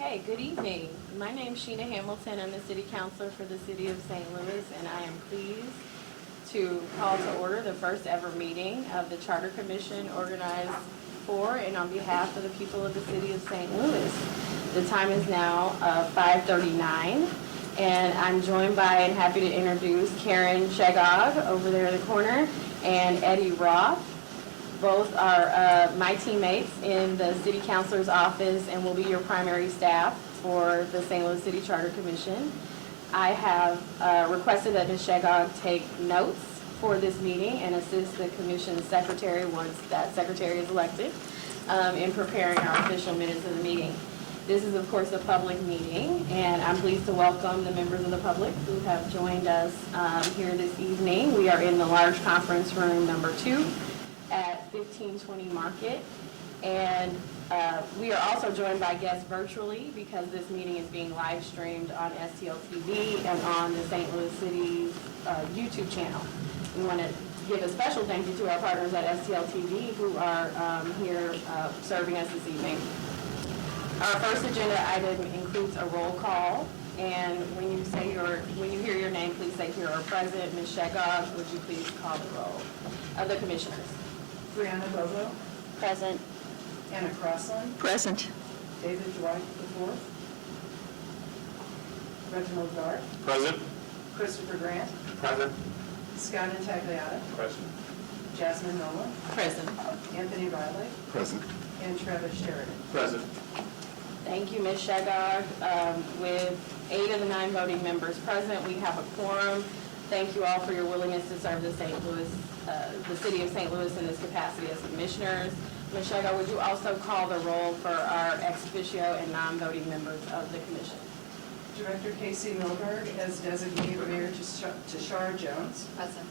Okay, good evening. My name is Sheena Hamilton. I'm the City Councilor for the City of St. Louis, and I am pleased to call to order the first ever meeting of the Charter Commission organized for and on behalf of the people of the City of St. Louis. The time is now 5:39, and I'm joined by and happy to introduce Karen Shagog over there in the corner and Eddie Roth. Both are my teammates in the City Councilor's office and will be your primary staff for the St. Louis City Charter Commission. I have requested that Ms. Shagog take notes for this meeting and assist the Commission's secretary once that secretary is elected in preparing our official minutes of the meeting. This is, of course, a public meeting, and I'm pleased to welcome the members of the public who have joined us here this evening. We are in the large conference room number 2 at 1520 Market, and we are also joined by guests virtually because this meeting is being live streamed on STL TV and on the St. Louis City's YouTube channel. We want to give a special thank you to our partners at STL TV who are here serving us this evening. Our first agenda item includes a roll call, and when you hear your name, please say here or present. Ms. Shagog, would you please call the roll of the commissioners? Brianna Bovo. Present. Anna Crossland. Present. David Dwight IV. Reginald Dart. Present. Christopher Grant. Present. Scott Intagliata. Present. Jasmine Nolan. Present. Anthony Riley. Present. And Travis Sheridan. Present. Thank you, Ms. Shagog. With 8 of the 9 voting members present, we have a quorum. Thank you all for your willingness to serve the City of St. Louis in this capacity as commissioners. Ms. Shagog, would you also call the roll for our ex officio and non-voting members of the commission? Director Casey Milberg as designee of Mayor Tashara Jones. Present.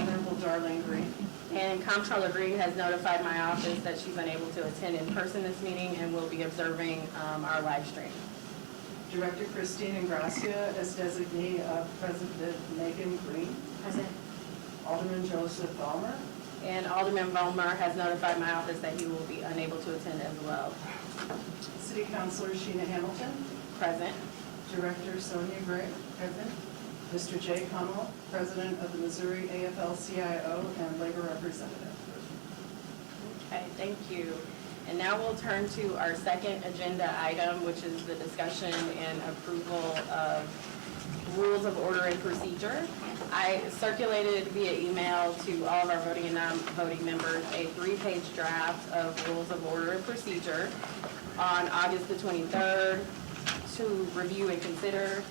Honorable Darlene Green. And Comptroller Green has notified my office that she's unable to attend in person this meeting and will be observing our live stream. Director Christine Ingracia as designee of President Megan Green. Present. Alderman Joseph Ballmer. And Alderman Vollmer has notified my office that he will be unable to attend as well. City Councilor Sheena Hamilton. Present. Director Sonia Gray. Present. Mr. Jay Hummel, President of the Missouri AFL-CIO and Labor Representative. Okay, thank you. And now we'll turn to our second agenda item, which is the discussion and approval of rules of order and procedure. I circulated via email to all of our voting and non-voting members a 3-page draft of rules of order and procedure on August the 23rd to review and consider.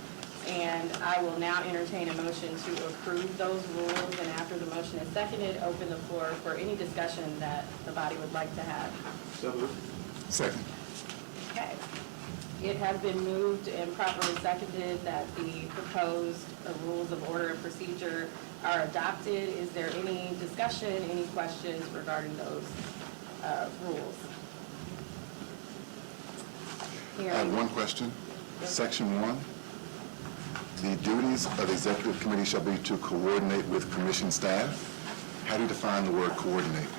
And I will now entertain a motion to approve those rules, and after the motion is seconded, open the floor for any discussion that the body would like to have. So moved. Second. Okay. It has been moved and properly seconded that the proposed rules of order and procedure are adopted. Is there any discussion, any questions regarding those rules? I have one question. Section 1. The duties of the executive committee shall be to coordinate with commission staff. How do you define the word coordinate?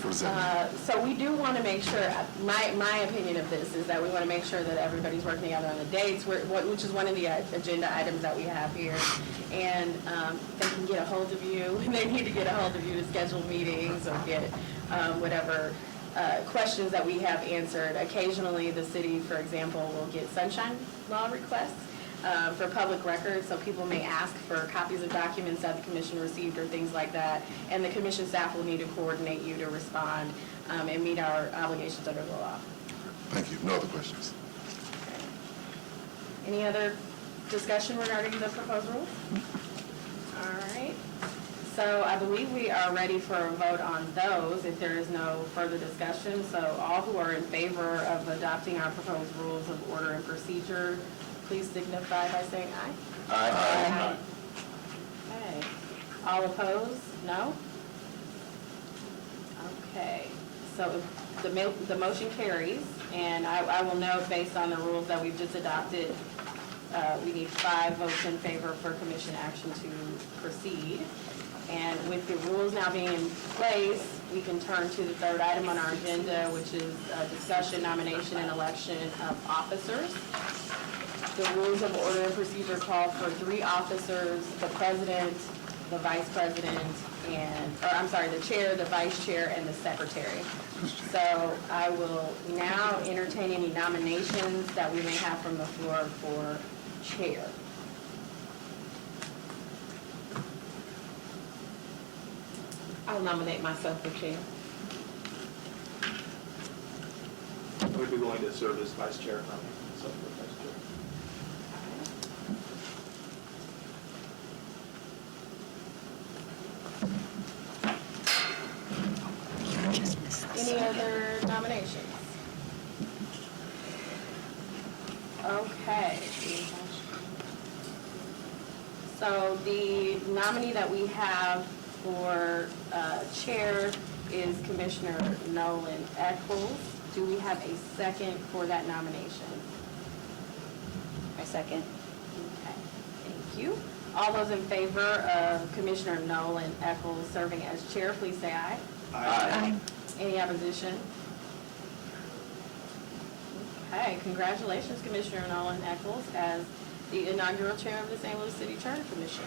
What does that mean? So we do want to make sure, my opinion of this is that we want to make sure that everybody's working together on the dates, which is one of the agenda items that we have here. And they can get a hold of you, and they need to get a hold of you to schedule meetings or get whatever questions that we have answered. Occasionally, the city, for example, will get sunshine law requests for public records, so people may ask for copies of documents that the commission received or things like that, and the commission staff will need to coordinate you to respond and meet our obligations under the law. Thank you. No other questions. Okay. Any other discussion regarding the proposed rules? All right. So I believe we are ready for a vote on those if there is no further discussion. So all who are in favor of adopting our proposed rules of order and procedure, please signify by saying aye. Aye. Aye. Okay. All opposed? No? Okay. So the motion carries, and I will note based on the rules that we've just adopted, we need 5 votes in favor for commission action to proceed. And with the rules now being in place, we can turn to the third item on our agenda, which is discussion, nomination, and election of officers. The rules of order and procedure call for 3 officers: the president, the vice president, the chair, the vice chair, and the secretary. So I will now entertain any nominations that we may have from the floor for chair. I'll nominate myself for chair. I would be willing to serve as vice chair, nominate myself for vice chair. Any other nominations? Okay. So the nominee that we have for chair is Commissioner Nolan Eccles. Do we have a second for that nomination? I second. Okay, thank you. All those in favor of Commissioner Nolan Eccles serving as chair, please say aye. Aye. Any opposition? Okay, congratulations, Commissioner Nolan Eccles, as the inaugural chair of the St. Louis City Charter Commission.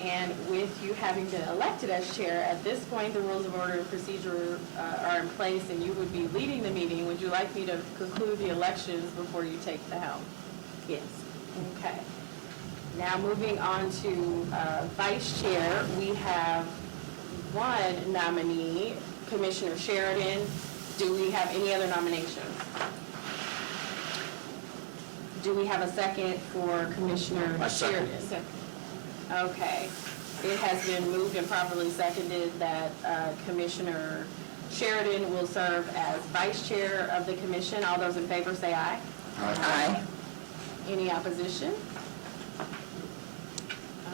And with you having been elected as chair, at this point, the rules of order and procedure are in place, and you would be leading the meeting. Would you like me to conclude the elections before you take the helm? Yes. Okay. Now, moving on to vice chair, we have one nominee, Commissioner Sheridan. Do we have any other nominations? Do we have a second for Commissioner Sheridan? Okay. It has been moved and properly seconded that Commissioner Sheridan will serve as vice chair of the commission. All those in favor say aye. Aye. Any opposition?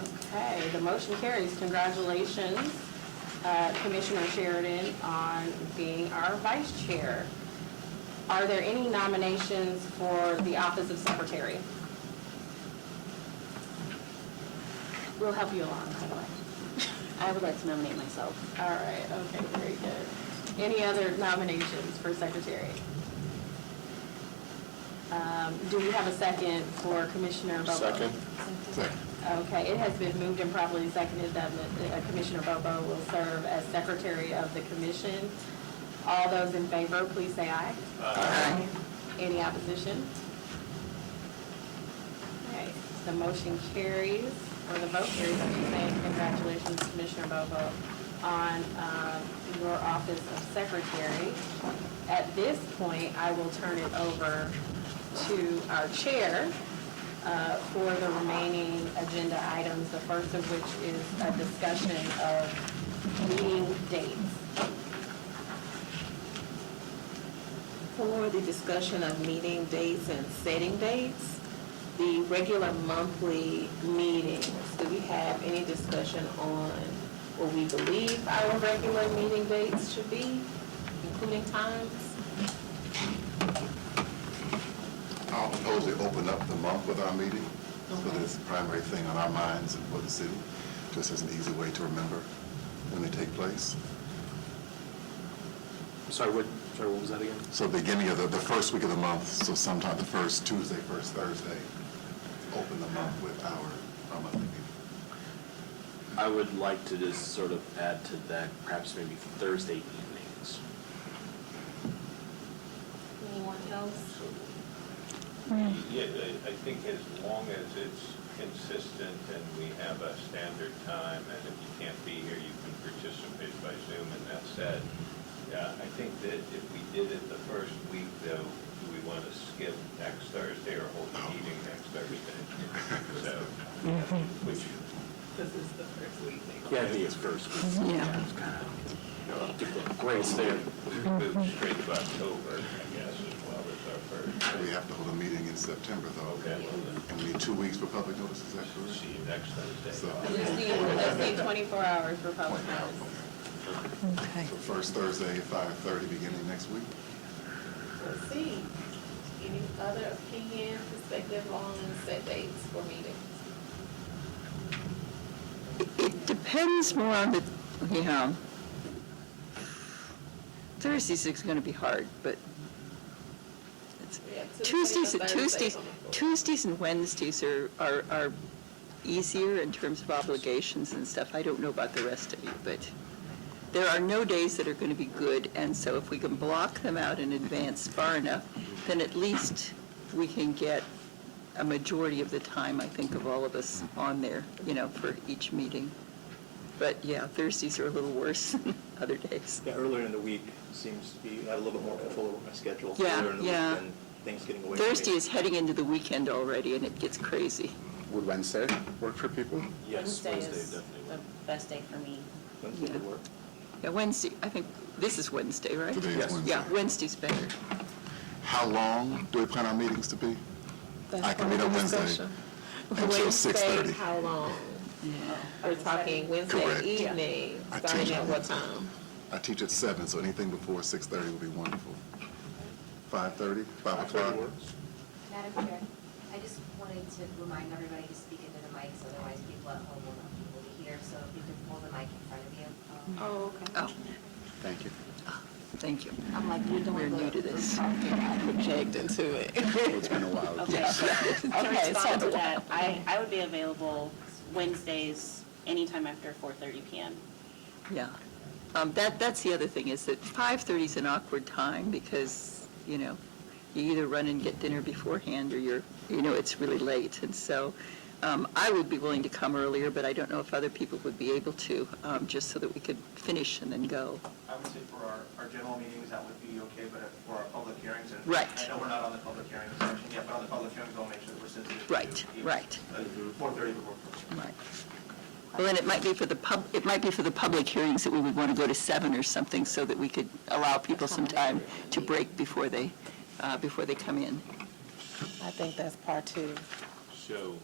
Okay, the motion carries. Congratulations, Commissioner Sheridan, on being our vice chair. Are there any nominations for the office of secretary? We'll help you along, by the way. I would like to nominate myself. All right, okay, very good. Any other nominations for secretary? Do we have a second for Commissioner Bobo? Second. Second. Okay, it has been moved and properly seconded that Commissioner Bobo will serve as secretary of the commission. All those in favor, please say aye. Aye. Any opposition? Okay, the motion carries, or the vote carries, I should say. Congratulations, Commissioner Bobo, on your office of secretary. At this point, I will turn it over to our chair for the remaining agenda items, the first of which is a discussion of meeting dates. For the discussion of meeting dates and setting dates, the regular monthly meetings, do we have any discussion on what we believe our regular meeting dates should be, including times? I'll propose to open up the month with our meeting, so that it's the primary thing on our minds and for the city, just as an easy way to remember when they take place. Sorry, what was that again? So beginning of the first week of the month, so sometime the first Tuesday, first Thursday, open the month with our monthly meeting. I would like to just sort of add to that, perhaps maybe Thursday evenings. Anyone else? Yeah, I think as long as it's consistent and we have a standard time, and if you can't be here, you can participate by Zoom, and that said, I think that if we did it the first week, though, do we want to skip next Thursday or hold the meeting next Thursday? So, which, This is the first week. Yeah, I think it's first. Yeah. It's kind of, give them grace there. we move straight to October, I guess, as well as our first. We have to hold a meeting in September, though. Okay, well, then, And we need 2 weeks for public notice, is that correct? see you next Thursday. So, Let's see 24 hours for public notice. Okay. so first Thursday, 5:30, beginning next week. Let's see. Any other opinion, perspective on set dates for meetings? It depends more on the, Thursdays is going to be hard, but it's, Tuesdays and Wednesdays are easier in terms of obligations and stuff. I don't know about the rest of you, but there are no days that are going to be good, and so if we can block them out in advance far enough, then at least we can get a majority of the time, I think, of all of us on there, for each meeting. But yeah, Thursdays are a little worse than other days. Yeah, earlier in the week seems to be, I have a little bit more control over my schedule. Yeah, Earlier in the yeah. week than things getting away from me. Thursday is heading into the weekend already, and it gets crazy. Would Wednesday work for people? Yes, Wednesday Wednesday is definitely the would. best day for me. Wednesday could work. Yeah, Wednesday, I think this is Wednesday, right? Today is Yes. Wednesday. Yeah, Wednesday's better. How long do we plan our meetings to be? That's I can part meet of on the Wednesday discussion. until Wednesday, 6:30. how long? We're talking Wednesday Correct. evening, I starting teach- at what time? I teach at 7, so anything before 6:30 would be wonderful. 5:30, 5 o'clock? Madam Chair, I just wanted to remind everybody to speak into the mics, otherwise people at home will not be able to hear. So if you could pull the mic in front of you. Oh, okay. Oh, Thank you. thank you. I'm like, you're We're doing new to this. Project into it. It's been a while. Okay, to Okay, respond so to that, I would be available Wednesdays anytime after 4:30 PM. Yeah. That's the other thing, is that 5:30 is an awkward time because, you either run and get dinner beforehand or it's really late. And so I would be willing to come earlier, but I don't know if other people would be able to, just so that we could finish and then go. I would say for our general meetings, that would be okay, but for our public hearings, and Right. I know we're not on the public hearing section yet, but on the public hearings, we'll make sure that we're sensitive. Right, to each. right. 4:30 would work for us. Right. Well, then it might be for the public hearings that we would want to go to 7 or something, so that we could allow people some time to break before they come in. I think that's part 2. So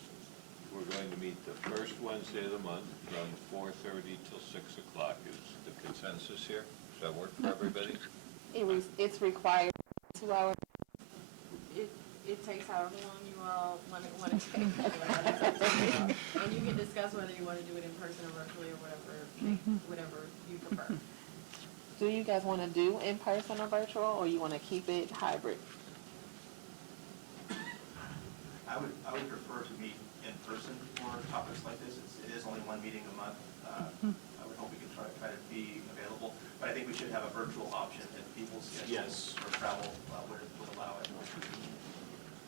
we're going to meet the first Wednesday of the month from 4:30 till 6 o'clock is the consensus here. Does that work for everybody? It's required 2 hours. It takes however long you all want to take. And you can discuss whether you want to do it in person or virtually or whatever you prefer. Do you guys want to do in person or virtual, or you want to keep it hybrid? I would prefer to meet in person for topics like this. It is only one meeting a month. I would hope we could try to be available, but I think we should have a virtual option if people's schedules Yes. or travel would allow it.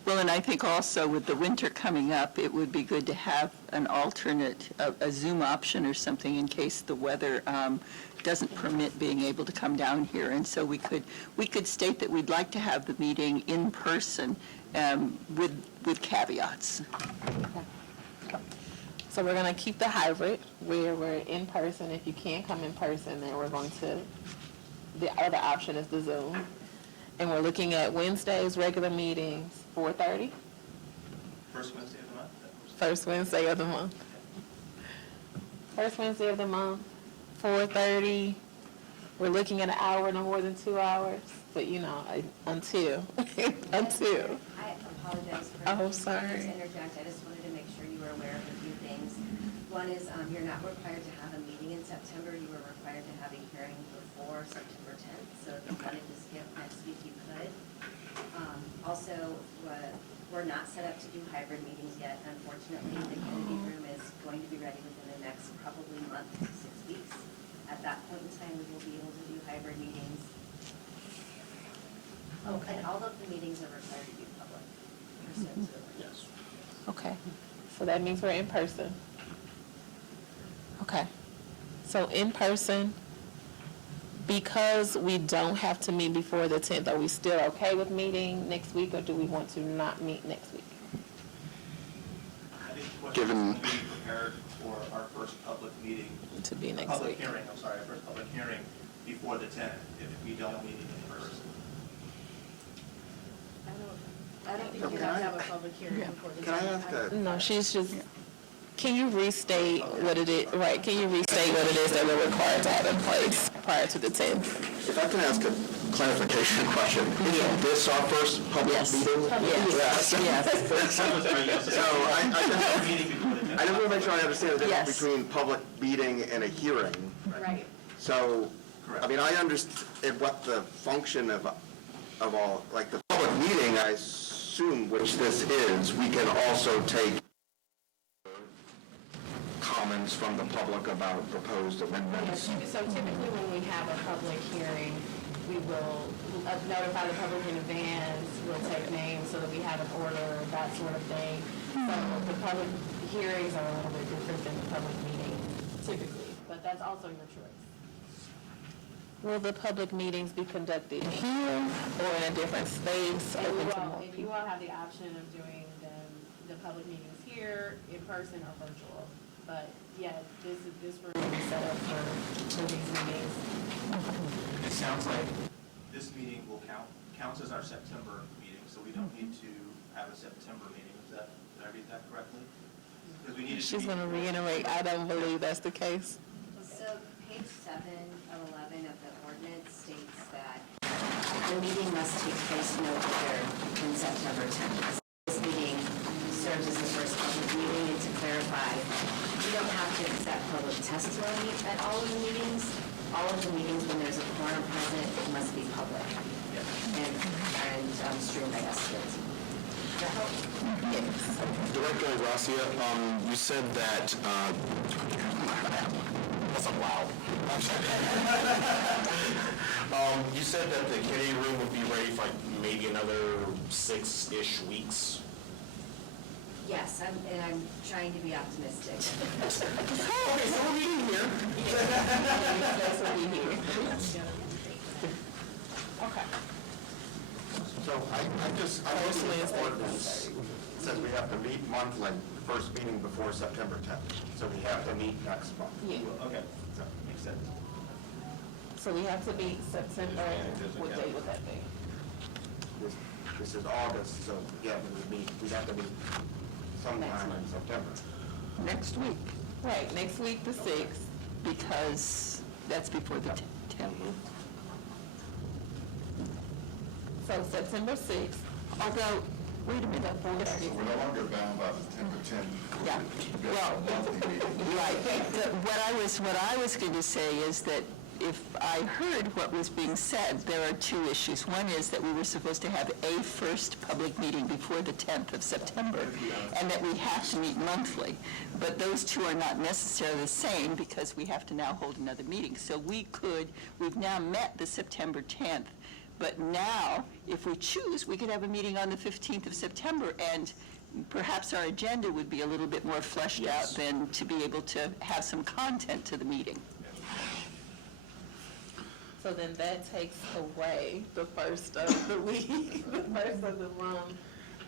Well, and I think also with the winter coming up, it would be good to have an alternate, a Zoom option or something in case the weather doesn't permit being able to come down here. And so we could state that we'd like to have the meeting in person with caveats. So we're going to keep the hybrid, where we're in person. If you can't come in person, then we're going to, the other option is the Zoom. And we're looking at Wednesdays, regular meetings, 4:30, First Wednesday of the month? first Wednesday of the month. First Wednesday of the month, 4:30. We're looking at an hour, no more than 2 hours, but until. I apologize for. Oh, sorry. To interject, I just wanted to make sure you were aware of a few things. One is, you're not required to have a meeting in September. You were required to have a hearing before September 10th. So if you wanted to skip next week, you could. Also, we're not set up to do hybrid meetings yet. Unfortunately, the Kennedy room is going to be ready within the next probably month to 6 weeks. At that point in time, we will be able to do hybrid meetings. Oh, and all of the meetings are required to be public. pursuant to the Yes. Okay, so that means we're in person. Okay, so in person, because we don't have to meet before the 10th, are we still okay with meeting next week, or do we want to not meet next week? I think the question Given- is, be prepared for our first public meeting. To be next Public week. hearing, I'm sorry, our first public hearing before the 10th, if we don't meet in person. I don't think you have to have a public hearing before the. Can I ask a, No, she's just, can you restate what it is, right, can you restate what it is that we're required to have in place prior to the 10th? if I can ask a clarification question, is this our first public Yes. meeting? Yes. Yes. Yes. So I can have a meeting before the I just want to make sure I understand the difference Yes. between public meeting and a hearing. Right. So, I mean, I understand what the function of all, like the public meeting, I assume, which this is, we can also take comments from the public about proposed amendments. So typically when we have a public hearing, we will notify the public in advance, we'll take names so that we have an order, that sort of thing. So the public hearings are a little bit different than the public meeting typically, but that's also your choice. Will the public meetings be conducted here or in a different space? And open to more if people? you all have the option of doing the public meetings here, in person, or virtual. But yeah, this room is set up for these meetings. It sounds like this meeting will counts as our September meeting, so we don't need to have a September meeting. Did I read that correctly? Because we needed to She's be- going to reiterate, I don't believe that's the case. So page 7 of 11 of the ordinance states that the meeting must take place no later than September 10th. This meeting serves as the first public meeting, and to clarify, you don't have to accept public testimony at all of the meetings. All of the meetings, when there's a quorum present, it must be public and streamed by us. Director Gracia, you said that, that's a wow. You said that the committee room would be ready for like maybe another 6-ish weeks. Yes, I'm trying to be optimistic. Okay, so we're meeting here. That's what we hear. Okay. So I mostly in ordinance says we have to meet monthly, first meeting before September 10th. So we have to meet next month. Yeah. Okay, so makes sense. So we have to meet September, what day would that be? This is August, so yeah, we'd have to meet sometime in September. Next week, Right, next week, the 6th. because that's before the 10th. So September 6th, Although, wait a minute. So we're no longer bound by September 10th. Yeah, well, right. What I was going to say is that if I heard what was being said, there are two issues. One is that we were supposed to have a first public meeting before the 10th of September, and that we have to meet monthly. But those two are not necessarily the same because we have to now hold another meeting. So we've now met the September 10th, but now, if we choose, we could have a meeting on the 15th of September, and perhaps our agenda would be a little bit more fleshed out than to be able to have some content to the meeting. so then that takes away the first of the week, the first of the month.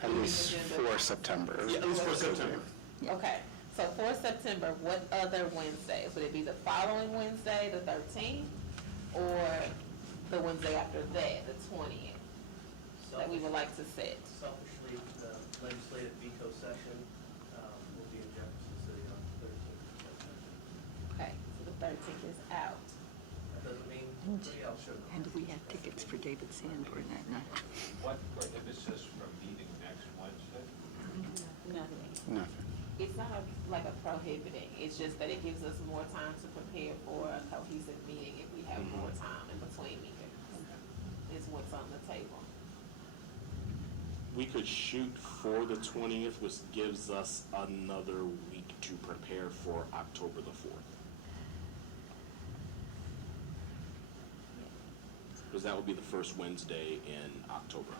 At least for September. Yeah, at least for September. Okay, so for September, what other Wednesdays? Would it be the following Wednesday, the 13th, or the Wednesday after that, the 20th, that we would like to set? Selfishly, the legislative veto session will be in Jefferson City on the 13th of September. Okay, so the 13th is out. That doesn't mean everybody else should. And we have tickets for David Sanborn that night. What prohibits us from meeting next Wednesday? Nothing. Nothing. It's not like a prohibiting, it's just that it gives us more time to prepare for a cohesive meeting if we have more time in between meetings. Is what's on the table. We could shoot for the 20th, which gives us another week to prepare for October the 4th. Because that would be the first Wednesday in October.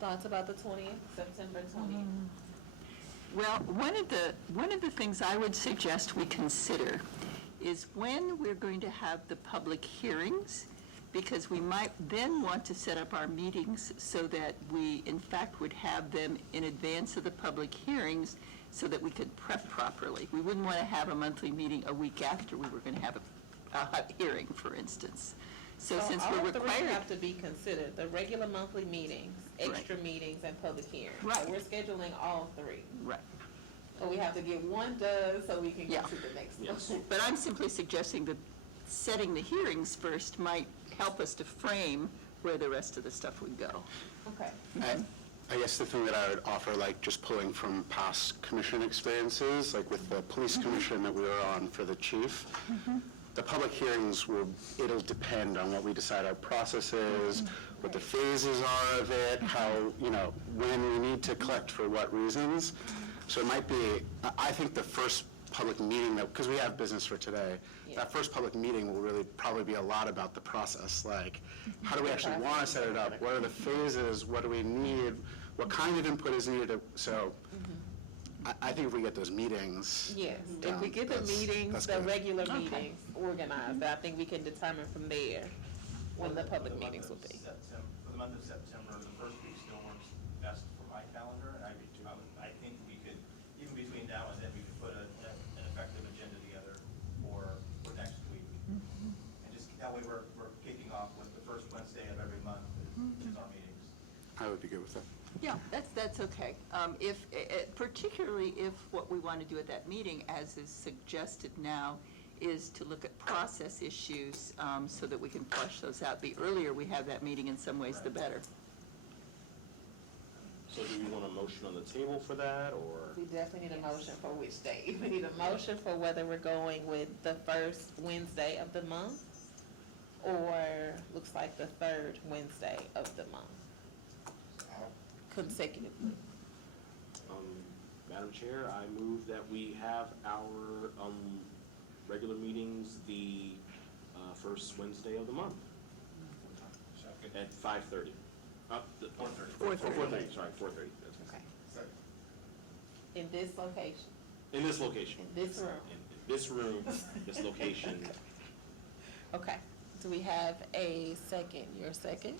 Thoughts about the 20th, September 20th? Well, one of the things I would suggest we consider is when we're going to have the public hearings, because we might then want to set up our meetings so that we, in fact, would have them in advance of the public hearings so that we could prep properly. We wouldn't want to have a monthly meeting a week after we were going to have a hearing, for instance. So since we're all three required. have to be considered, the regular monthly meetings, extra meetings, and public hearings. Right. So we're scheduling all three. Right. But we have to get one done so we can Yeah. get to the next Yes. one. But I'm simply suggesting that setting the hearings first might help us to frame where the rest of the stuff would go. Okay. Okay? I guess the thing that I would offer, like just pulling from past commission experiences, like with the police commission that we were on for the chief, the public hearings it'll depend on what we decide our process is, what the phases are of it, how, when we need to collect for what reasons. So it might be, I think the first public meeting, because we have business for today, that first public meeting will really probably be a lot about the process, like how do we actually want to set it up? What are the phases? What do we need? What kind of input is needed? So I think if we get those meetings. Yes, if down, we get the that's meetings, the good. regular meetings organized, I think we can determine from there when the public meetings will be. For the month of September, the first week still works best for my calendar, and I think we could, even between now and then, we could put an effective agenda together for next week. And just, that way we're kicking off with the first Wednesday of every month is our meetings. I would be good with that. Yeah, that's okay. Particularly if what we want to do at that meeting, as is suggested now, is to look at process issues so that we can flush those out. The earlier we have that meeting, in some ways, the better. So do we want a motion on the table for that, or? We definitely need a motion for which day. We need a motion for whether we're going with the first Wednesday of the month or looks like the third Wednesday of the month consecutively. Madam Chair, I move that we have our regular meetings the first Wednesday of the month. Second. At 5:30. 4:30. 4:30, sorry, 4:30. Okay. In this location, In this location. in this room. In this room, this location. Okay. Do we have a second? Your second?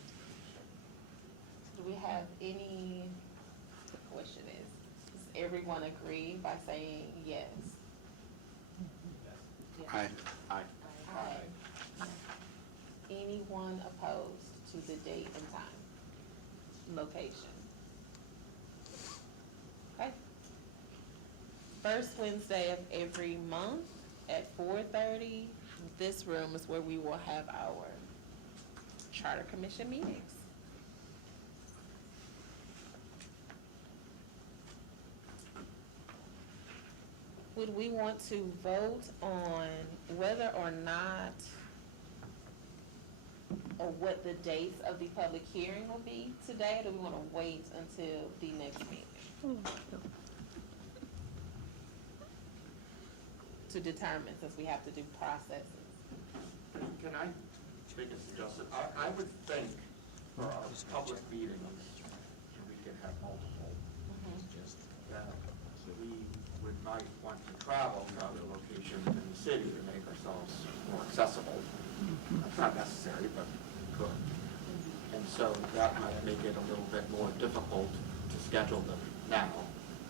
Do we have any, the question is, does everyone agree by saying yes? Aye. Aye. Aye. Anyone opposed to the date and time, location? Okay. First Wednesday of every month at 4:30, this room is where we will have our Charter Commission meetings. Would we want to vote on whether or not, or what the dates of the public hearing will be today, or do we want to wait until the next meeting to determine, since we have to do processes? Can I make a suggestion? I would think for our public meetings, and we can have multiple, that we might want to travel to other locations in the city to make ourselves more accessible. That's not necessary, but could. And so that might make it a little bit more difficult to schedule them now,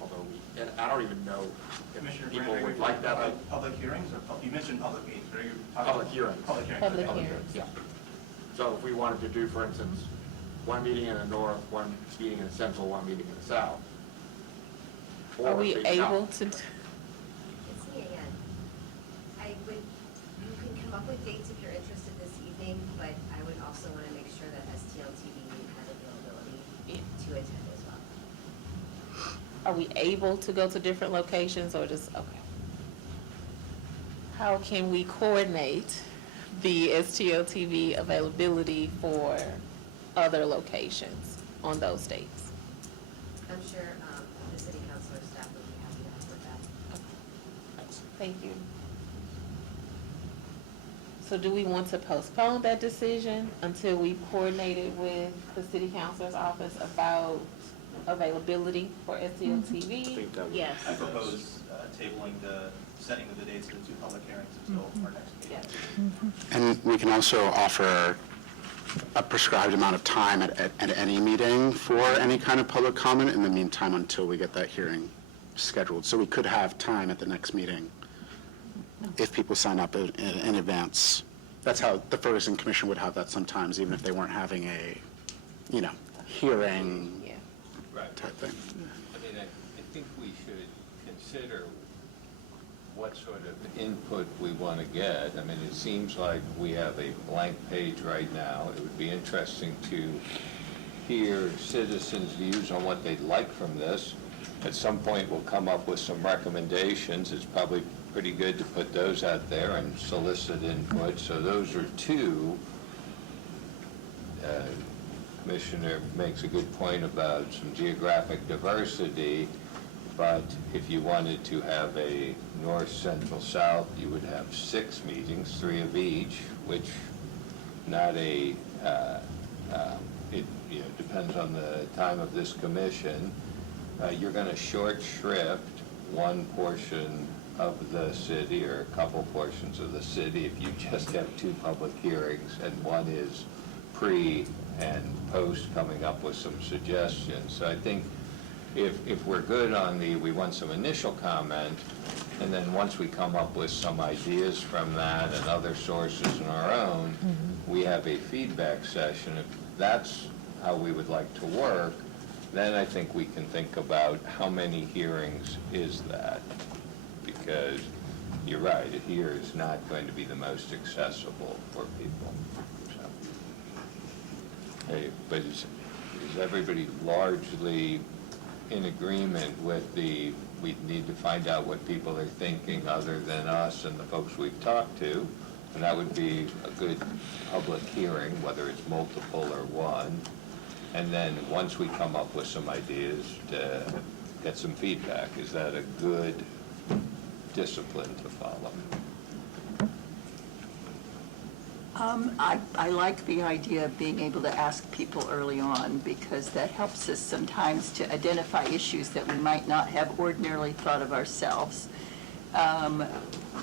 although and I don't even know if Commissioner people Grant, are would you like that. talking about public hearings, or you mentioned public meetings, are you talking? Public hearings. Public hearings. Public okay. hearings. Yeah. So if we wanted to do, for instance, one meeting in the north, one meeting in the central, one meeting in the south. Are we maybe able not. to, It's me again. You can come up with dates if you're interested this evening, but I would also want to make sure that STLTV has availability to attend as well. are we able to go to different locations, or just, okay. How can we coordinate the STLTV availability for other locations on those dates? I'm sure the city councilor staff would be happy to help with that. Thank you. So do we want to postpone that decision until we've coordinated with the city councilor's office about availability for I STLTV? think that would. Yes. I propose tabling the setting of the dates for the two public hearings until our next meeting. And we can also offer a prescribed amount of time at any meeting for any kind of public comment in the meantime until we get that hearing scheduled. So we could have time at the next meeting if people sign up in advance. That's how the Ferguson Commission would have that sometimes, even if they weren't having a, hearing Yeah. Right. type thing. I mean, I think we should consider what sort of input we want to get. I mean, it seems like we have a blank page right now. It would be interesting to hear citizens' views on what they'd like from this. At some point, we'll come up with some recommendations. It's probably pretty good to put those out there and solicit input. So those are two. Commissioner makes a good point about some geographic diversity, but if you wanted to have a north, central, south, you would have 6 meetings, 3 of each, which not a, it, you know, depends on the time of this commission. You're going to short shrift one portion of the city or a couple portions of the city if you just have 2 public hearings, and one is pre and post coming up with some suggestions. So I think if we're good on we want some initial comment, and then once we come up with some ideas from that and other sources in our own, we have a feedback session. If that's how we would like to work, then I think we can think about how many hearings is that? Because you're right, a here is not going to be the most accessible for people. So, hey, but is everybody largely in agreement with we need to find out what people are thinking other than us and the folks we've talked to? And that would be a good public hearing, whether it's multiple or one. And then once we come up with some ideas to get some feedback, is that a good discipline to follow? I like the idea of being able to ask people early on, because that helps us sometimes to identify issues that we might not have ordinarily thought of ourselves.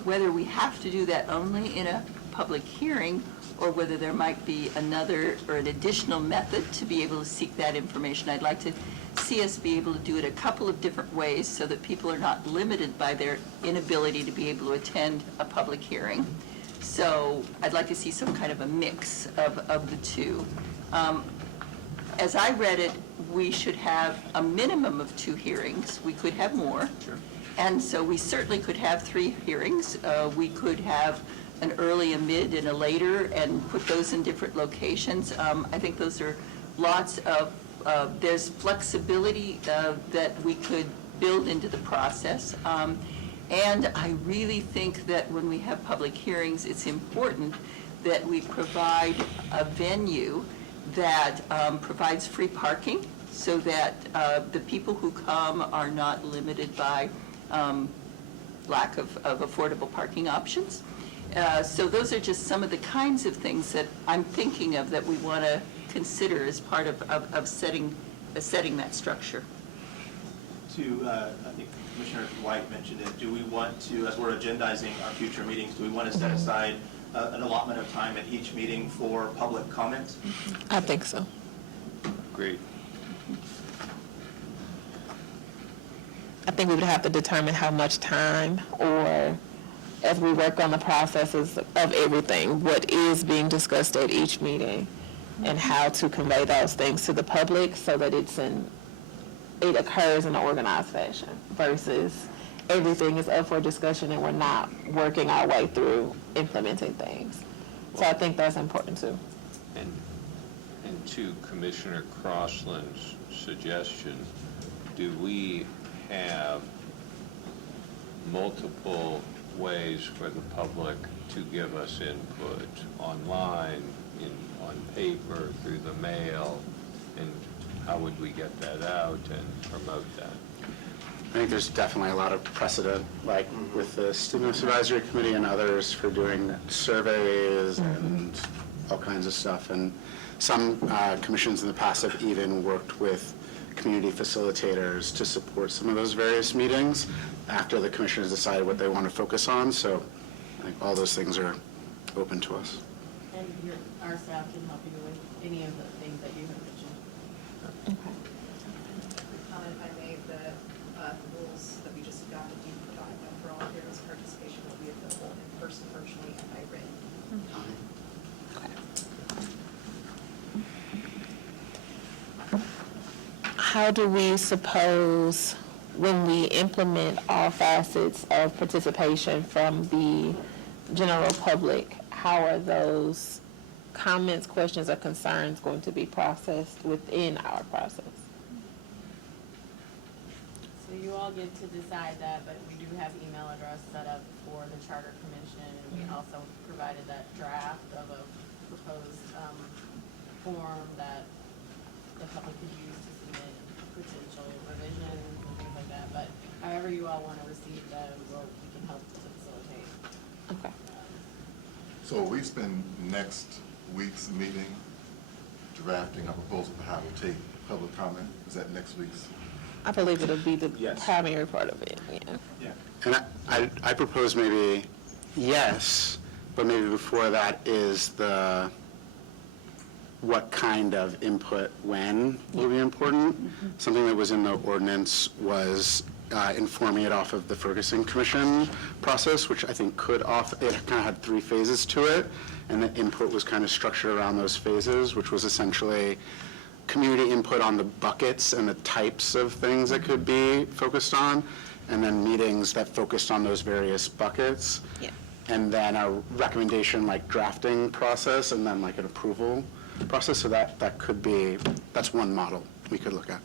Whether we have to do that only in a public hearing, or whether there might be another or an additional method to be able to seek that information. I'd like to see us be able to do it a couple of different ways so that people are not limited by their inability to be able to attend a public hearing. So I'd like to see some kind of a mix of the two. As I read it, we should have a minimum of 2 hearings. We could have more. Sure. And so we certainly could have 3 hearings. We could have an early, a mid, and a later, and put those in different locations. I think those are lots of, there's flexibility that we could build into the process. And I really think that when we have public hearings, it's important that we provide a venue that provides free parking, so that the people who come are not limited by lack of affordable parking options. So those are just some of the kinds of things that I'm thinking of that we want to consider as part of setting that structure. I think Commissioner White mentioned it, do we want to, as we're agendizing our future meetings, do we want to set aside an allotment of time at each meeting for public comment? I think so. Great. I think we would have to determine how much time, or as we work on the processes of everything, what is being discussed at each meeting, and how to convey those things to the public so that it occurs in an organized fashion, versus everything is up for discussion and we're not working our way through implementing things. So I think that's important too. And to Commissioner Crossland's suggestion, do we have multiple ways for the public to give us input, online, on paper, through the mail, and how would we get that out and promote that? I think there's definitely a lot of precedent, like with the Stimulus Advisory Committee and others, for doing surveys and all kinds of stuff. And some commissions in the past have even worked with community facilitators to support some of those various meetings after the commissioners decided what they want to focus on. So I think all those things are open to us. And our staff can help you with any of the things that you have mentioned. Okay. If I may, the rules that we just adopted do provide that for all hearings, participation will be available in person, virtually, and by written. How do we suppose, when we implement all facets of participation from the general public, how are those comments, questions, or concerns going to be processed within our process? So you all get to decide that, but we do have email address set up for the Charter Commission. And we also provided that draft of a proposed form that the public could use to submit potential revisions and things like that. But however you all want to receive them, we can help to facilitate. Okay. So we spend next week's meeting drafting a proposal for how to take public comment? Is that next week's? I believe it'll be the Yes. primary part of it, yeah. Yeah. And I propose maybe yes, but maybe before that is the what kind of input when will be important. Something that was in the ordinance was informing it off of the Ferguson Commission process, which I think it kind of had 3 phases to it, and the input was kind of structured around those phases, which was essentially community input on the buckets and the types of things that could be focused on, and then meetings that focused on those various buckets. Yeah. And then a recommendation like drafting process, and then like an approval process. So that could be, that's one model we could look at.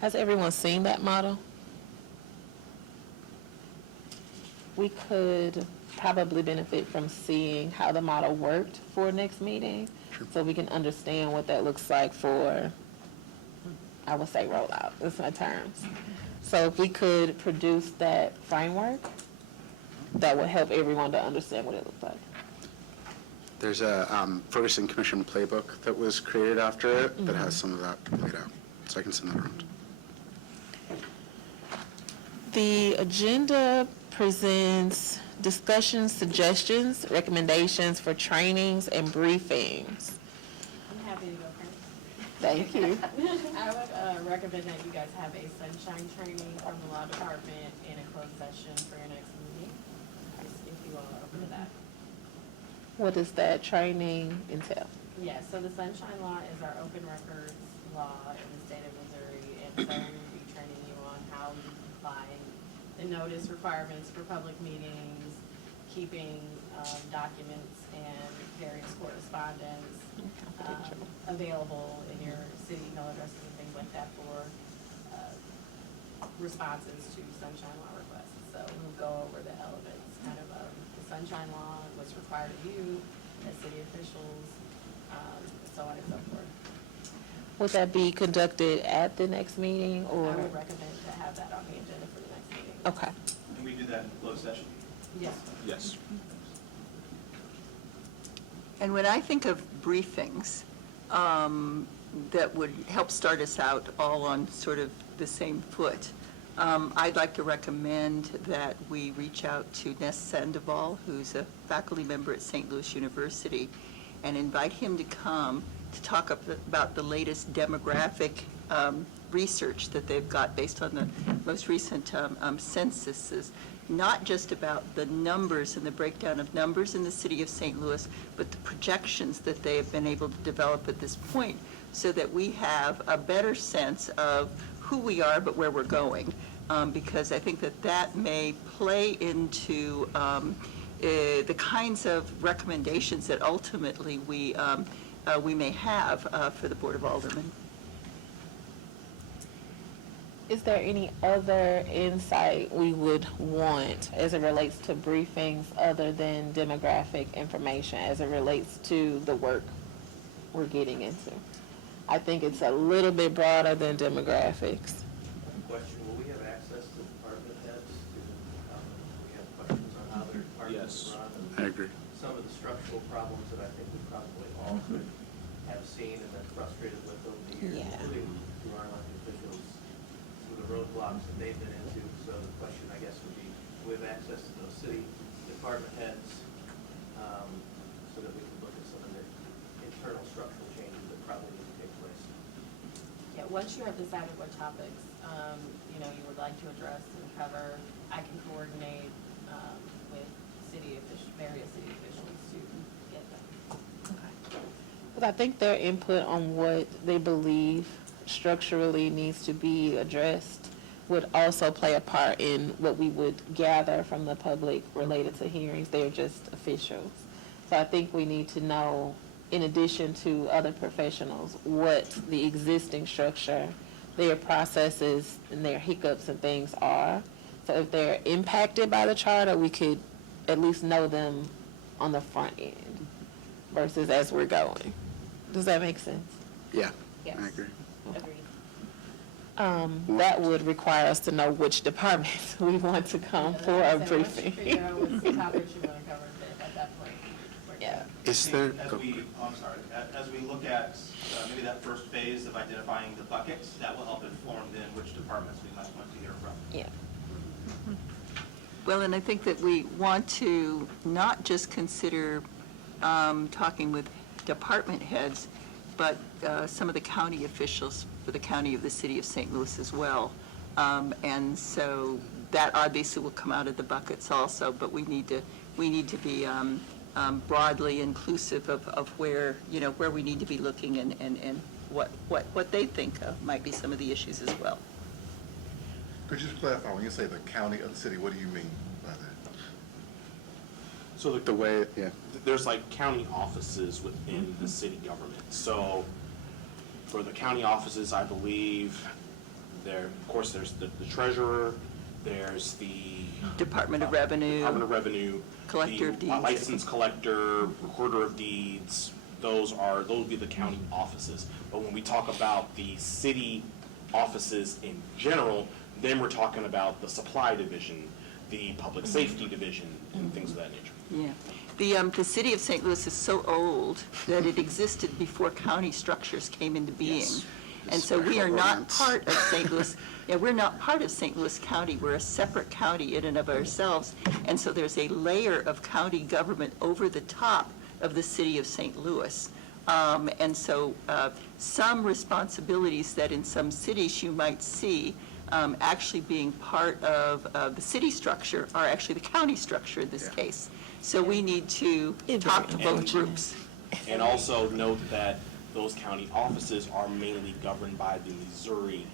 Has everyone seen that model? We could probably benefit from seeing how the model worked for next meeting, so we can understand what that looks like for, I would say rollout, that's my terms. So if we could produce that framework, that would help everyone to understand what it looks like. There's a Ferguson Commission playbook that was created after it that has some of that laid out, so I can send that around. The agenda presents discussions, suggestions, recommendations for trainings and briefings. I'm happy to go first. Thank you. I would recommend that you guys have a sunshine training from the law department in a closed session for your next meeting, if you all are open to that. What does that training entail? Yeah, so the sunshine law is our open records law in the state of Missouri, and so we will be training you on how you comply the notice requirements for public meetings, keeping documents and various correspondence available in your city email addresses and things like that for responses to sunshine law requests. So we'll go over the elements kind of the sunshine law, what's required of you as city officials, so on and so forth. Would that be conducted at the next meeting, or? I would recommend to have that on the agenda for the next meeting. Okay. Can we do that in closed session? Yes. Yes. And when I think of briefings, that would help start us out all on sort of the same foot, I'd like to recommend that we reach out to Ness Sandoval, who's a faculty member at St. Louis University, and invite him to come to talk about the latest demographic research that they've got based on the most recent censuses, not just about the numbers and the breakdown of numbers in the city of St. Louis, but the projections that they have been able to develop at this point, so that we have a better sense of who we are but where we're going. Because I think that may play into the kinds of recommendations that ultimately we may have for the Board of Aldermen. Is there any other insight we would want as it relates to briefings other than demographic information, as it relates to the work we're getting into? I think it's a little bit broader than demographics. Question, will we have access to department heads? We have questions on how their departments Yes. run? I agree. Some of the structural problems that I think we probably all could have seen and been frustrated with over the years, Yeah. including through our elected officials, some of the roadblocks that they've been into. So the question, I guess, would be, do we have access to those city department heads so that we can look at some of the internal structural changes that probably need to take place? Yeah, once you have decided what topics, you would like to address and cover, I can coordinate, with various city officials to get them. But I think their input on what they believe structurally needs to be addressed would also play a part in what we would gather from the public related to hearings. They're just officials. So I think we need to know, in addition to other professionals, what the existing structure, their processes and their hiccups and things are. So if they're impacted by the charter, we could at least know them on the front end versus as we're going. Does that make sense? Yeah, Yes. I agree. Agreed. That would require us to know which departments we want to come for a briefing. Figure out what topics you want to cover at that point. Yeah. Is I there, think As we, I'm sorry, as we look at maybe that first phase of identifying the buckets, that will help inform then which departments we might want to hear from. Yeah. Well, and I think that we want to not just consider talking with department heads, but some of the county officials for the county of the city of St. Louis as well. And so that obviously will come out of the buckets also, but we need to be broadly inclusive of where, where we need to be looking and what they think might be some of the issues as well. Could you just clarify, when you say the county of the city, what do you mean by that? So the way, yeah. there's like county offices within the city government. So for the county offices, I believe of course, there's the treasurer, there's the Department of Revenue. Department of Revenue, Collector of the deeds. license collector, recorder of deeds. Those would be the county offices. But when we talk about the city offices in general, then we're talking about the supply division, the public safety division, and things of that nature. Yeah. The city of St. Louis is so old that it existed before county structures came into being. Yes. And so we are not part of St. Louis. Yeah, we're not part of St. Louis County. We're a separate county in and of ourselves. And so there's a layer of county government over the top of the city of St. Louis. And so some responsibilities that in some cities you might see actually being part of the city structure are actually the county structure in this case. So we need to talk to both groups. And also note that those county offices are mainly governed by the Missouri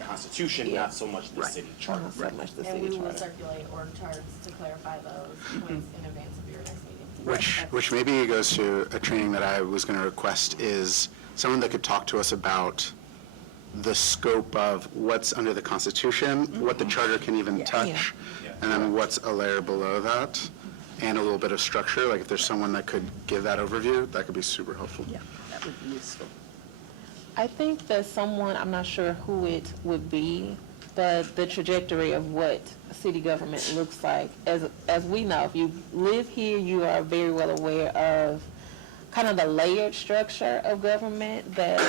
Constitution, not so much the city charter. Not so much the And city we will charter. circulate org charts to clarify those points in advance of your next meeting. Which maybe goes to a training that I was going to request is someone that could talk to us about the scope of what's under the Constitution, what the charter can even touch, and then what's a layer below that, and a little bit of structure. Like if there's someone that could give that overview, that could be super helpful. Yeah, that would be useful. I think that someone, I'm not sure who it would be, but the trajectory of what city government looks like, as we know, if you live here, you are very well aware of kind of the layered structure of government that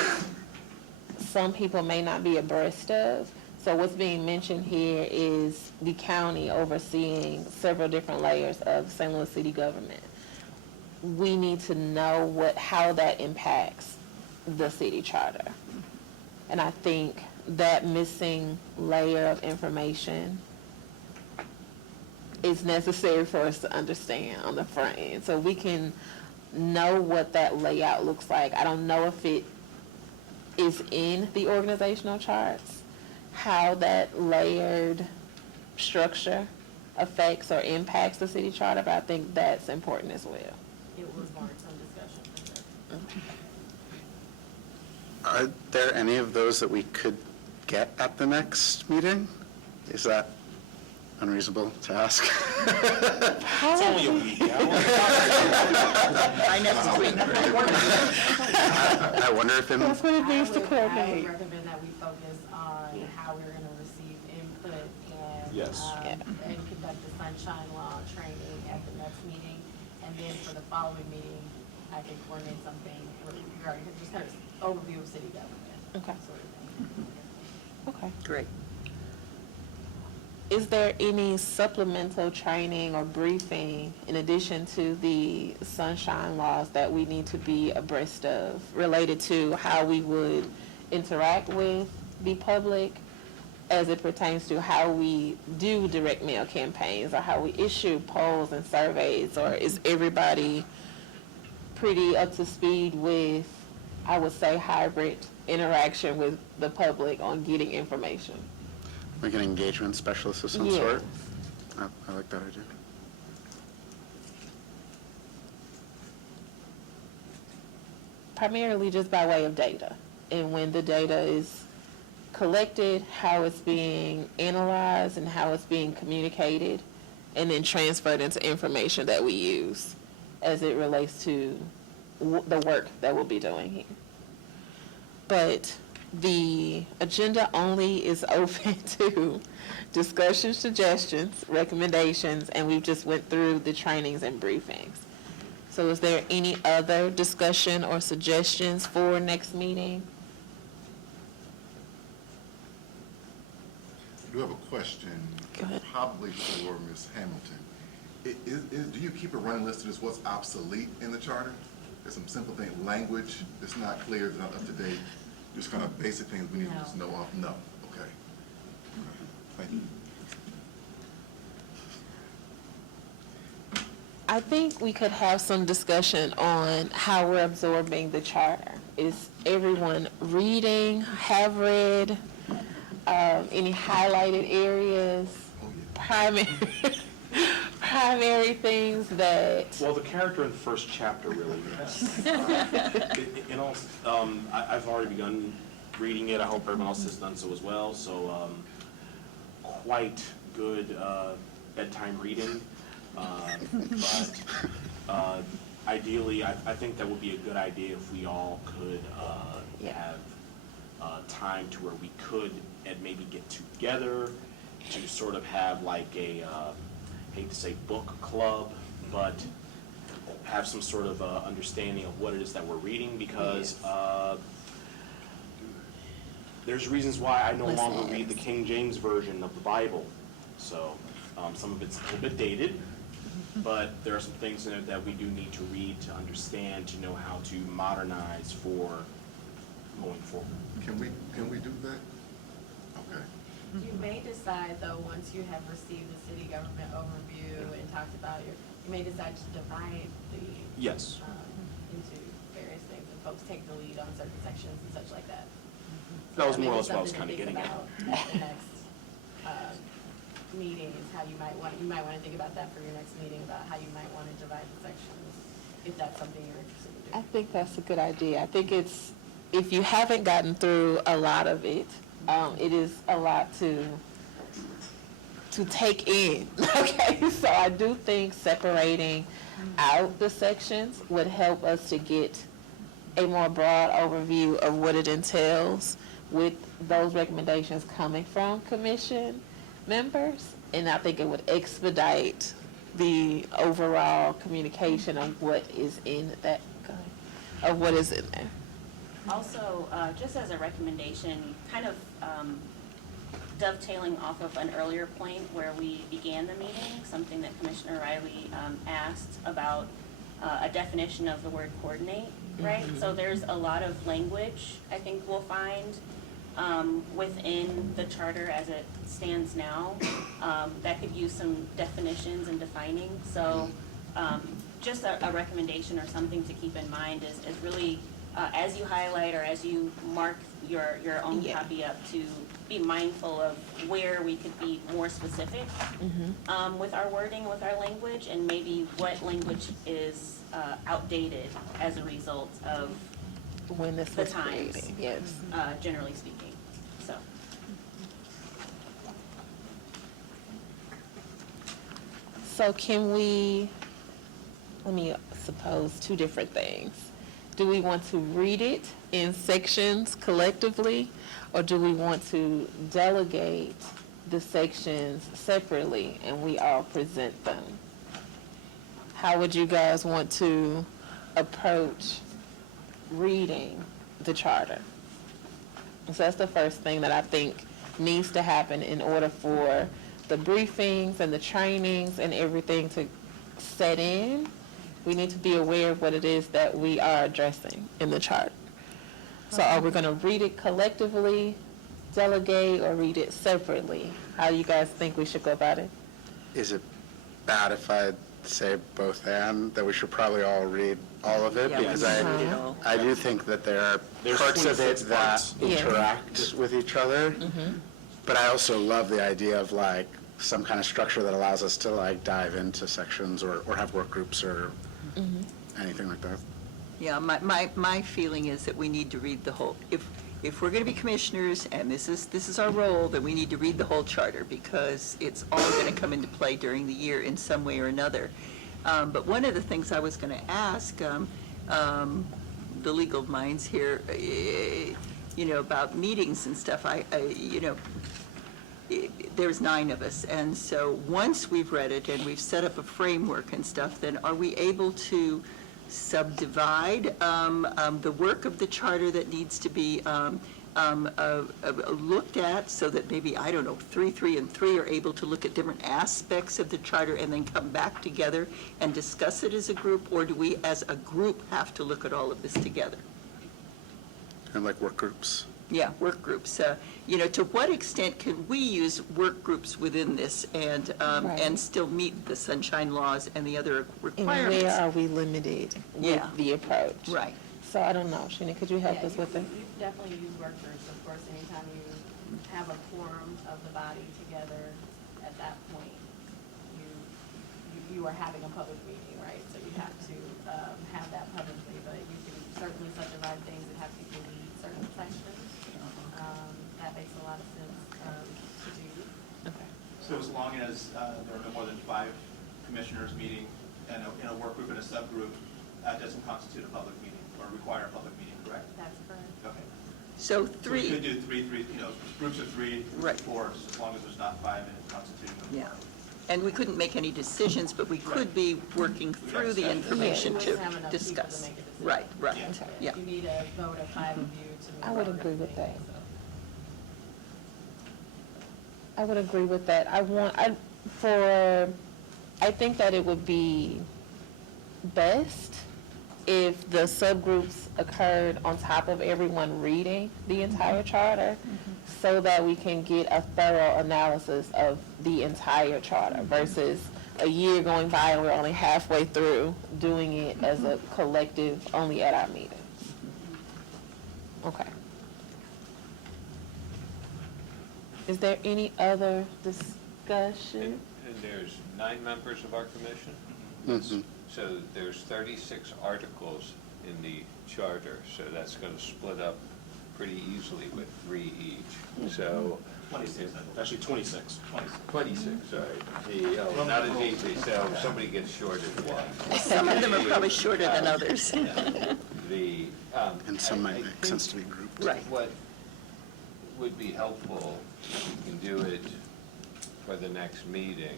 some people may not be abreast of. So what's being mentioned here is the county overseeing several different layers of St. Louis city government. We need to know how that impacts the city charter. And I think that missing layer of information is necessary for us to understand on the front end. So we can know what that layout looks like. I don't know if it is in the organizational charts, how that layered structure affects or impacts the city charter, but I think that's important as well. It was warrant some discussion, for sure. Are there any of those that we could get at the next meeting? Is that unreasonable to ask? It's only a week. I wonder if in, That's what it means to I would coordinate. recommend that we focus on how we're going to receive input and, Yes. and conduct the sunshine law training at the next meeting. And then for the following meeting, I can coordinate something regarding just kind of overview of city government. Okay. Sort of thing. Okay. Great. Is there any supplemental training or briefing in addition to the sunshine laws that we need to be abreast of related to how we would interact with the public as it pertains to how we do direct mail campaigns or how we issue polls and surveys? Or is everybody pretty up to speed with, I would say, hybrid interaction with the public on getting information? like an engagement specialist of some sort? I like that idea. primarily just by way of data. And when the data is collected, how it's being analyzed and how it's being communicated, and then transferred into information that we use as it relates to the work that we'll be doing here. But the agenda only is open to discussion, suggestions, recommendations, and we've just went through the trainings and briefings. So is there any other discussion or suggestions for next meeting? I do have a question. Go ahead. Probably for Ms. Hamilton. Do you keep a running list of just what's obsolete in the charter? There's some simple things, language that's not clear, it's not up to date, just kind of basic things we need to just know off? No, okay. Thank you. I think we could have some discussion on how we're absorbing the charter. Is everyone reading, have read, any highlighted areas, primary things that? Well, the character in the first chapter really, yes. I've already begun reading it. I hope everyone else has done so as well. So quite good bedtime reading. But ideally, I think that would be a good idea if we all could have time to where we could and maybe get together to sort of have like a, hate to say book club, but have some sort of understanding of what it is that we're reading, because there's reasons why I no longer read the King James Version of the Bible. So some of it's a little bit dated, but there are some things in it that we do need to read to understand, to know how to modernize for going forward. Can we do that? Okay. You may decide, though, once you have received the city government overview and talked about you may decide to divide the Yes. into various things, and folks take the lead on certain sections and such like that. That was So more or maybe less what I was something to kind of think getting at. about the next meeting is how you might want to think about that for your next meeting, about how you might want to divide the sections, if that's something you're interested in doing. I think that's a good idea. I think it's, if you haven't gotten through a lot of it, it is a lot to take in, okay? So I do think separating out the sections would help us to get a more broad overview of what it entails with those recommendations coming from commission members. And I think it would expedite the overall communication of what is in that, of what is in there. Also, just as a recommendation, kind of dovetailing off of an earlier point where we began the meeting, something that Commissioner Riley asked about a definition of the word coordinate, right? So there's a lot of language I think we'll find within the charter as it stands now that could use some definitions and defining. So just a recommendation or something to keep in mind is really as you highlight or as you mark your own copy up, to be mindful of where we could be more specific with our wording, with our language, and maybe what language is outdated as a result of when this the was times, created, yes. generally speaking. So. So can we, let me suppose two different things. Do we want to read it in sections collectively, or do we want to delegate the sections separately and we all present them? How would you guys want to approach reading the charter? So that's the first thing that I think needs to happen in order for the briefings and the trainings and everything to set in. We need to be aware of what it is that we are addressing in the chart. So are we going to read it collectively, delegate, or read it separately? How do you guys think we should go about it? Is it bad if I say both and, that we should probably all read all of it? Yeah, we Because should read it all. I do think that there's There's parts of it 26 that parts. Yeah. interact with each other. But I also love the idea of like some kind of structure that allows us to like dive into sections or have work groups or anything like that. Yeah, my feeling is that we need to read the whole, if we're going to be commissioners and this is our role, then we need to read the whole charter because it's all going to come into play during the year in some way or another. But one of the things I was going to ask the legal minds here, about meetings and stuff, there's 9 of us, and so once we've read it and we've set up a framework and stuff, then are we able to subdivide the work of the charter that needs to be looked at so that maybe, 3 and 3 are able to look at different aspects of the charter and then come back together and discuss it as a group, or do we as a group have to look at all of this together? And like work groups. Yeah, work groups. To what extent can we use work groups within this and still meet the sunshine laws and the other And requirements? where are we limited with Yeah. the approach? Right. So I don't know, Sheena, could you help us with it? You definitely use work groups, of course, anytime you have a quorum of the body together, at that point, you are having a public meeting, right? So you have to have that publicly, but you can certainly subdivide things and have people lead certain sections. That makes a lot of sense to do. Okay. So as long as there are no more than 5 commissioners meeting in a work group and a subgroup, that doesn't constitute a public meeting or require a public meeting, correct? That's correct. Okay. So So we 3, could do three, groups of 3, Right. 4, as long as there's not 5 and it constitutes a yeah. And we couldn't make any decisions, but we could be working through the information You to wouldn't have enough people to discuss. make a decision. Right, Yeah. yeah. You need a vote of 5 of you to move I would forward agree with anything, that. so. I would agree with that. I think that it would be best if the subgroups occurred on top of everyone reading the entire charter, so that we can get a thorough analysis of the entire charter versus a year going by and we're only halfway through doing it as a collective only at our meetings. Okay. Is there any other discussion? And there's 9 members of our commission? Mhm. So there's 36 articles in the charter, so that's going to split up pretty easily with 3 each. So, 26, Actually, 26. 26, sorry. Not as easy, so if somebody gets shorted one. Some of them are probably shorter than others. The, And some might I make think sense to be grouped. Right. What would be helpful, we can do it for the next meeting,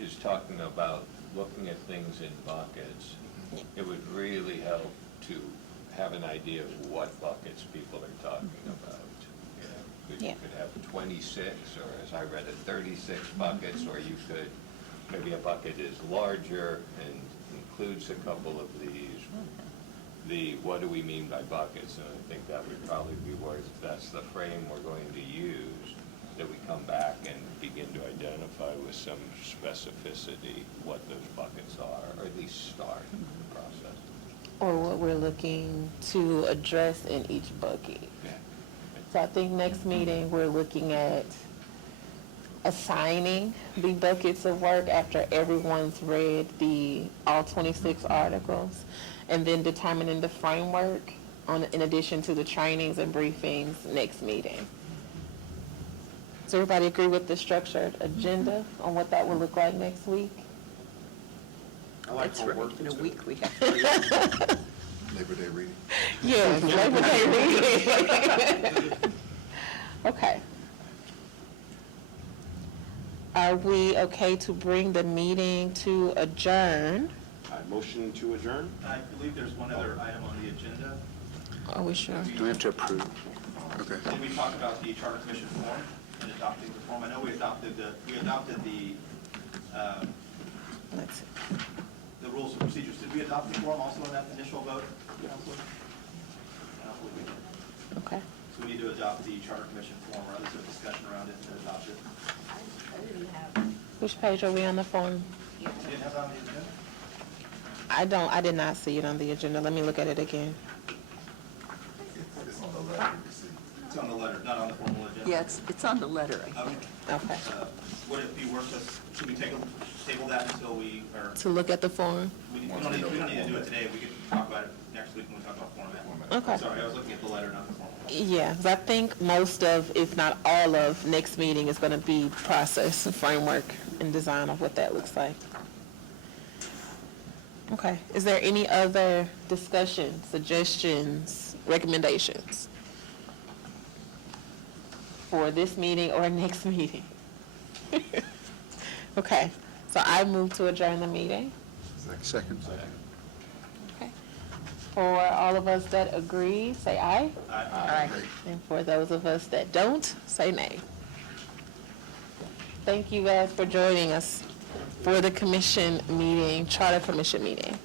is talking about looking at things in buckets. It would really help to have an idea of what buckets people are talking about. You Yeah. could have 26, or as I read it, 36 buckets, or you could, maybe a bucket is larger and includes a couple of these. What do we mean by buckets? And I think that would probably be where, if that's the frame we're going to use, that we come back and begin to identify with some specificity what those buckets are, or at least start the process. Or what we're looking to address in each bucket. Yeah. So I think next meeting, we're looking at assigning the buckets of work after everyone's read all 26 articles, and then determining the framework in addition to the trainings and briefings next meeting. Does everybody agree with the structured agenda on what that will look like next week? I like That's how right, work in a is week good. we have. Labor Day reading. Yes, Labor Day meeting. Okay. Are we okay to bring the meeting to adjourn? Motion to adjourn? I believe there's one other item on the agenda. Are we sure? Do we have to approve? Okay. Did we talk about the Charter Commission form and adopting the form? I know we adopted the Let's see. the rules and procedures. Did we adopt the form also in that initial vote, Counselor? I don't believe we did. Okay. So we need to adopt the Charter Commission form, or at least a discussion around it to adopt it. I didn't have, Which page are we on the phone? You didn't have that on the agenda? I did not see it on the agenda. Let me look at it again. It's on the letter you see. It's on the letter, not on the formal agenda. Yeah, it's on the letter, I think. Okay. Okay. Would it be worth us, should we table that until we, or, To look at the form? we don't need to do it today, we can talk about it next next week when we talk about format. Okay. Sorry, I was looking at the letter, not the formal. Yeah, 'cause I think most of, if not all of, next meeting is going to be process and framework and design of what that looks like. Okay, is there any other discussion, suggestions, recommendations for this meeting or next meeting? Okay, so I move to adjourn the meeting. Second. Okay. For all of us that agree, say aye. Aye. And for those of us that don't, say nay. Thank you guys for joining us for the commission meeting, Charter Commission meeting.